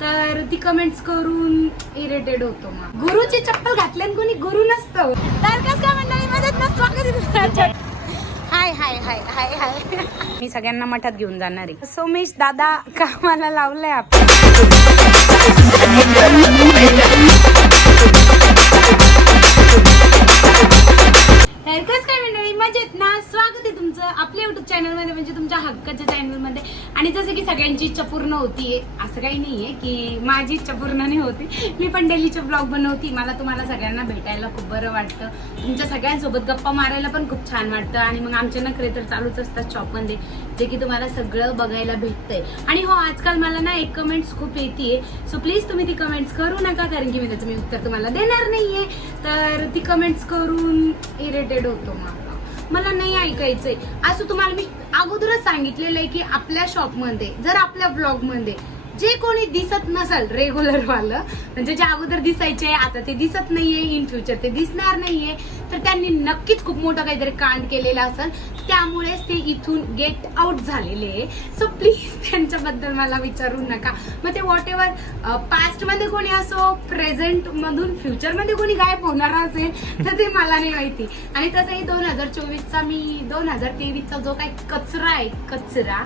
तर ती कमेंट्स करून इरिटेड होतो मग. गुरुची चप्पल घातल्यान कोणी गुरु नसतं. तर कस काय मंडळी मदत नसतो हाय हाय हाय हाय हाय. मी सगळ्यांना मठात घेऊन जाणार आहे. सोमेश दादा कामाला लावलंय आपण तर कसं काय मंडळी मजेत ना? स्वागत आहे तुमचं आपल्या युट्यूब चॅनलमध्ये म्हणजे तुमच्या हक्काच्या चॅनलमध्ये आणि जसं की सगळ्यांची इच्छा पूर्ण होती असं काही नाहीये की माझी इच्छा पूर्ण नाही होती. मी पण डेलीचे ब्लॉग बनवती. मला तुम्हाला सगळ्यांना भेटायला खूप बरं वाटतं. तुमच्या सगळ्यांसोबत गप्पा मारायला पण खूप छान वाटतं. आणि मग आमचे नखरे तर चालूच असतात शॉपमध्ये जे की तुम्हाला सगळं बघायला भेटतंय. आणि हो आजकाल मला ना एक कमेंट्स खूप येते सो प्लीज तुम्ही ती कमेंट्स करू नका कारण की मी त्याचं मी उत्तर तुम्हाला देणार नाहीये. तर ती कमेंट्स करून इरिटेड होतो मला मला नाही ऐकायचंय. असं तुम्हाला मी अगोदरच सांगितलेलं आहे की आपल्या शॉपमध्ये जर आपल्या ब्लॉगमध्ये जे कोणी दिसत नसेल रेग्युलर वालं म्हणजे जे अगोदर दिसायचे आता ते दिसत नाहीये इन फ्युचर ते दिसणार नाहीये तर त्यांनी नक्कीच खूप मोठं काहीतरी कांड केलेला असेल. त्यामुळेच ते इथून गेट आउट झालेले आहे. सो प्लीज त्यांच्याबद्दल मला विचारू नका. मग ते व्हॉट एव्हर पास्टमध्ये कोणी असो प्रेझेंटमधून फ्युचरमध्ये कोणी गायब होणार असेल तर ते मला नाही माहिती. आणि तसंही दोन हजार चोवीसचा मी दोन हजार तेवीसचा जो काही कचरा आहे कचरा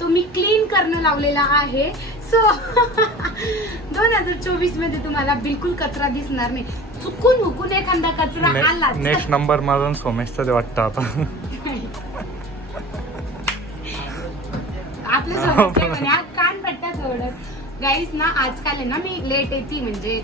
तो मी क्लीन करणं लावलेला आहे. सो दोन हजार चोवीसमध्ये तुम्हाला बिलकुल कचरा दिसणार नाही. चुकून हुकून एखादा कचरा आला नेक्स्ट नंबर माझा सोमेशचा वाटतं आता. आपल्या काय म्हणे, हा कान पट्ट्यात ओढत गाईस ना आजकाल आहे ना मी लेट येते म्हणजे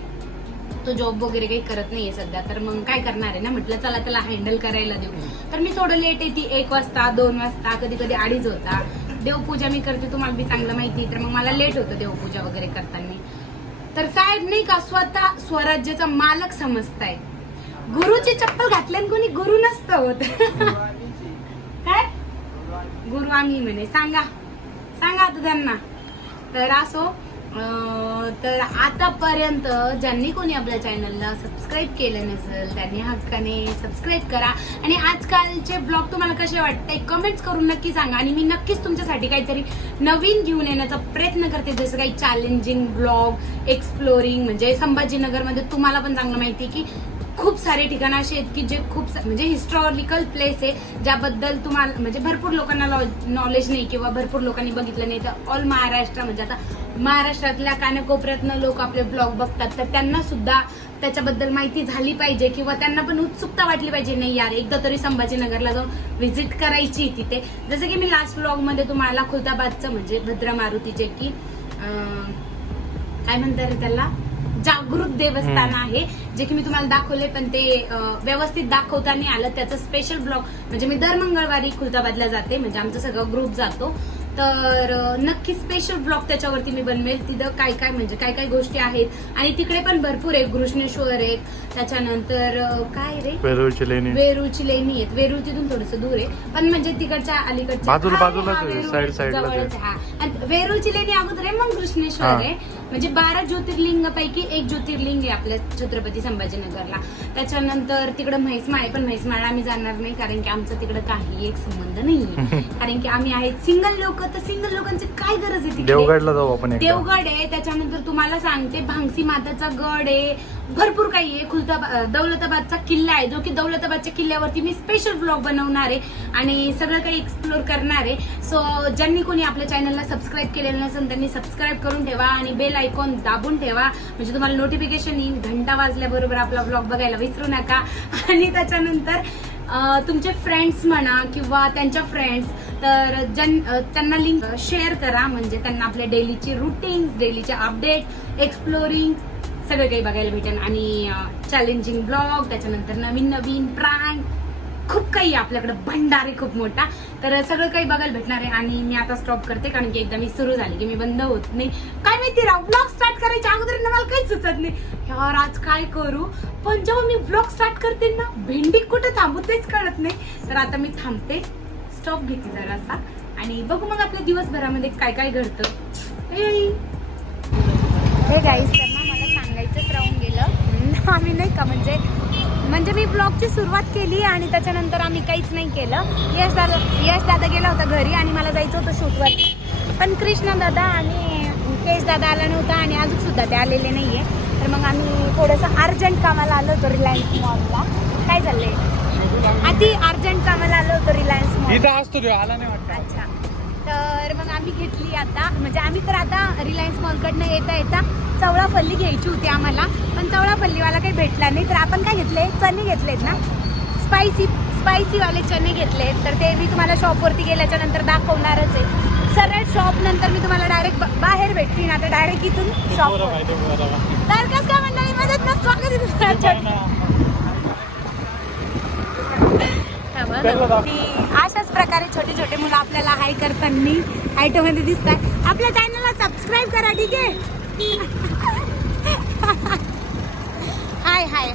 तो जॉब वगैरे काही करत नाहीये सध्या तर मग काय करणार आहे ना? म्हटलं चला त्याला हँडल करायला देऊ. तर मी थोडं लेट येते एक वाजता दोन वाजता कधी कधी अडीच होता. देवपूजा मी करते तुम्हाला बी चांगलं माहिती आहे, तर मग मला लेट होतं देवपूजा वगैरे करताना. तर साहेब नाही का स्वतः स्वराज्याचा मालक समजताय. गुरुची चप्पल घातल्यान कोणी गुरु नसतं होत. काय? गुरु आम्ही म्हणे सांगा. सांगा आता त्यांना. तर असो तर आतापर्यंत ज्यांनी कोणी आपल्या चॅनलला सबस्क्राईब केलं नसेल त्यांनी हक्काने सबस्क्राईब करा. आणि आजकालचे ब्लॉग तुम्हाला कसे वाटते कमेंट्स करून नक्की सांगा. आणि मी नक्कीच तुमच्यासाठी काहीतरी नवीन घेऊन येण्याचा प्रयत्न करते जसं काही चॅलेंजिंग ब्लॉग एक्सप्लोरिंग म्हणजे संभाजीनगरमध्ये तुम्हाला पण चांगलं माहिती आहे की खूप सारे ठिकाणं असे आहेत की जे खूप सा- म्हणजे हिस्टॉरिकल प्लेस आहे ज्याबद्दल तुम्हाला म्हणजे भरपूर लोकांना नॉलेज नाही किंवा भरपूर लोकांनी बघितलं नाही. तर ऑल महाराष्ट्र म्हणजे आता महाराष्ट्रातल्या कानाकोपऱ्यातनं लोक आपले ब्लॉग बघतात. तर त्यांना सुद्धा त्याच्याबद्दल माहिती झाली पाहिजे किंवा त्यांना पण उत्सुकता वाटली पाहिजे नाही यार एकदा तरी संभाजीनगरला जाऊन व्हिजिट करायची तिथे. जसं की मी लास्ट ब्लॉगमध्ये तुम्हाला खुलताबादचं म्हणजे भद्रा मारुतीचे की काय म्हणतात त्याला? जागृत देवस्थान आहे जे की मी तुम्हाला दाखवले पण ते व्यवस्थित दाखवता नाही आलं. त्याचं स्पेशल ब्लॉग म्हणजे मी दर मंगळवारी खुलताबादला जाते म्हणजे आमचा सगळा ग्रुप जातो. तर नक्की स्पेशल ब्लॉग त्याच्यावरती मी बनवेल. तिथं काय काय म्हणजे काय काय गोष्टी आहेत. आणि तिकडे पण भरपूर आहे घृष्णेश्वर आहेत. त्याच्यानंतर काय रे? वेरूळची लेणी. वेरूळची लेणी आहेत. वेरूळ तिथून थोडस दूर आहे. पण म्हणजे तिकडच्या अलीकडच्या बाजूला- आहे, आहे. जवळच आहे, हा. आणि वेरूळची लेणी अगोदर आहे मग कृष्णेश्वर हा. आहे. म्हणजे बारा ज्योतिर्लिंगापैकी एक ज्योतिर्लिंग आहे आपल्या छत्रपती संभाजीनगरला. त्याच्यानंतर तिकडं म्हैसमाळ आहे पण म्हैसमाळला आम्ही जाणार नाही कारण की आमचा तिकडे काही एक संबंध नाहीये कारण की आम्ही आहेत सिंगल लोक तर सिंगल लोकांची काय गरज आहे तिकडे? देवगडला जाऊ आपण देवगड आहे त्याच्यानंतर तुम्हाला सांगते भांगसी माताचा गड आहे. भरपूर काही आहे. खुलता दौलताबादचा किल्ला आहे जो की दौलताबादच्या किल्ल्यावरती मी स्पेशल ब्लॉग बनवणार आहे आणि सगळं काही एक्सप्लोर करणार आहे. सो ज्यांनी कोणी आपल्या चॅनलला सबस्क्राईब केलेलं नसेल त्यांनी सबस्क्राईब करून ठेवा आणि बेल आयकॉन दाबून ठेवा. म्हणजे तुम्हाला नोटिफिकेशन येईल घंटा वाजल्याबरोबर आपला ब्लॉग बघायला विसरू नका. आणि त्याच्यानंतर तुमचे फ्रेंड्स म्हणा किंवा त्यांच्या फ्रेंड्स तर ज्यां त्यांना लिंक शेअर करा. म्हणजे त्यांना आपल्या डेलीची रुटीन्स डेलीचे अपडेट एक्सप्लोरिंग सगळं काही बघायला भेटेल. आणि चॅलेंजिंग ब्लॉग त्याच्यानंतर नवीन नवीन प्रांक खूप काही आहे आपल्याकडे भंडारे खूप मोठा. तर सगळं काही बघायला भेटणार आहे आणि मी आता स्टॉप करते कारण की एकदा मी सुरू झाली की मी बंद होत नाही. काय माहिती राव ब्लॉग स्टार्ट करायच्या अगोदर मला काहीच सुचत नाही. यार आज काय करू? पण जेव्हा मी ब्लॉग स्टार्ट करते ना भेंडी कुठं थांबू तेच कळत नाही. तर आता मी थांबते. स्टॉप घेते जरासा. आणि बघू मग आपल्या दिवसभरामध्ये काय काय घडतं. हे गाईस त्यांना मला सांगायचंच राहून गेलं. आम्ही नाही का म्हणजे म्हणजे मी ब्लॉगची सुरुवात केली आणि त्याच्यानंतर आम्ही काहीच नाही केलं. यश दादा यश दादा गेला होता घरी आणि मला जायचं होतं शूटवर पण कृष्णा दादा आणि मुकेश दादा आला नव्हता आणि अजून सुद्धा ते आलेले नाहीये. तर मग आम्ही थोडंसं अर्जंट कामाला आलो होतो रिलायन्स मॉलला काय चाललंय आधी अर्जंट कामाला आलो होतो रिलायन्स मॉल असतो आला नाही अच्छा. तर मग आम्ही घेतली आता. म्हणजे आम्ही तर आता रिलायन्स मॉलकडनं येता येता चवळा फल्ली घ्यायची होती आम्हाला. पण चवळा फल्लीवाला काही भेटला नाही तर आपण काय घेतले? चणे घेतलेत ना? स्पायसी स्पायसीवाले चणे घेतलेत. तर ते मी तुम्हाला शॉपवरती गेल्याच्यानंतर दाखवणारच आहे. सरळ शॉप नंतर मी तुम्हाला डायरेक्ट बाहेर भेटतील आता डायरेक्ट इथून शॉप तर कसं काय मंडळी मदत ना स्वागत अशाच प्रकारे छोटे छोटे मुलं आपल्याला हाय करताना. ऍटो मध्ये दिसतात आपल्या चॅनलला सबस्क्राईब करा ठीक आहे?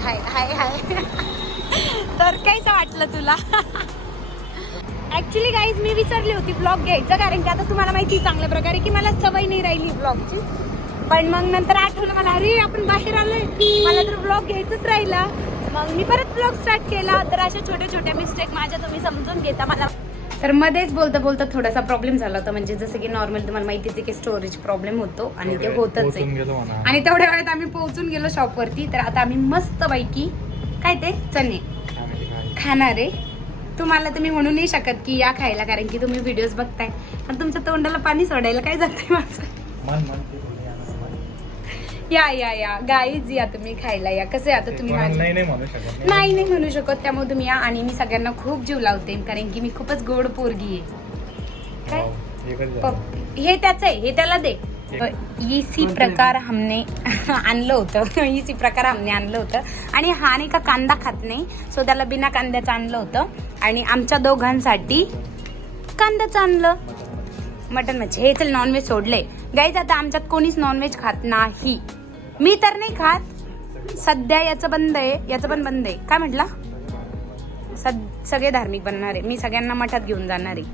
हाय हाय हाय. तर काहीच वाटलं तुला? ऍक्च्युली गाईज मी विसरली होती ब्लॉग घ्यायचं कारण की आता तुम्हाला माहिती आहे चांगल्या प्रकारे की मला सवय नाही राहिली ब्लॉगची पण मग नंतर आठवलं मला अरे आपण बाहेर आलोय. मला तर ब्लॉग घ्यायचंच राहिला. मग मी परत ब्लॉग स्टार्ट केला. तर अशा छोट्या छोट्या मिस्टेक माझ्या तुम्ही समजून घेता मला. तर मध्येच बोलता बोलता थोडासा प्रॉब्लेम झाला होता. म्हणजे जसं की नॉर्मल तुम्हाला माहितीच आहे की स्टोरेज प्रॉब्लेम होतो आणि ते होतच आहे. आणि तेवढ्या वेळात आम्ही पोहोचून गेलो शॉपवरती तर आता आम्ही मस्त पैकी काय ते? चणे खाणार आहे. तुम्हाला तुम्ही म्हणू नाही शकत की या खायला कारण की तुम्ही व्हिडिओज बघताय. पण तुमच्या तोंडाला पाणी सोडायला काय जातंय माझं. या या या. गाईज या तुम्ही खायला या. कसं आहे आता तुम्ही नाही नाही म्हणू शकत नाही. नाही म्हणू शकत. त्यामुळे तुम्ही या आणि मी सगळ्यांना खूप जीव लावते कारण की मी खूपच गोड पोरगी आहे. काय. पप- हे त्याच आहे हे त्याला दे. इसी प्रकार हमने आणलं होतं. इसी प्रकार हमने आणलं होतं. आणि हा नाही का कांदा खात नाही सो त्याला बिना कांद्याचं आणलं होतं. आणि आमच्या दोघांसाठी कांद्याचं आणलं. मटन मच्छी. हे चल नॉनव्हेज सोडलंय. गाईज आता आमच्यात कोणीच नॉनव्हेज खात नाही. मी तर नाही खात. सध्या याचं बंद आहे. याचं पण बंद आहे. काय म्हटला? सद सगळे धार्मिक बनणार आहे. मी सगळ्यांना मठात घेऊन जाणार आहे.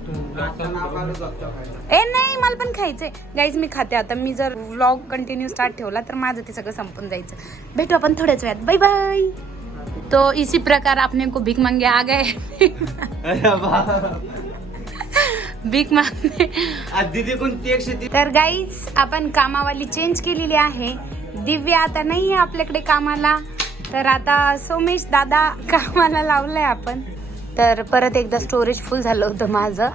ए नाही मला पण खायचंय. गाईज मी खाते आता. मी जर व्लॉग कंटिन्यू स्टार्ट ठेवला तर माझं ते सगळं संपून जायचं. भेटू आपण थोड्याच वेळात. बाय बाय तो इसी प्रकार आपने को भीक मांगे आ गए. भीक तीस तर गाईज आपण कामावाली चेंज केलेली आहे. दिव्या आता नाही आहे आपल्याकडे कामाला. तर आता सोमेश दादा कामाला लावलंय आपण. तर परत एकदा स्टोरेज फुल झालं होतं माझं.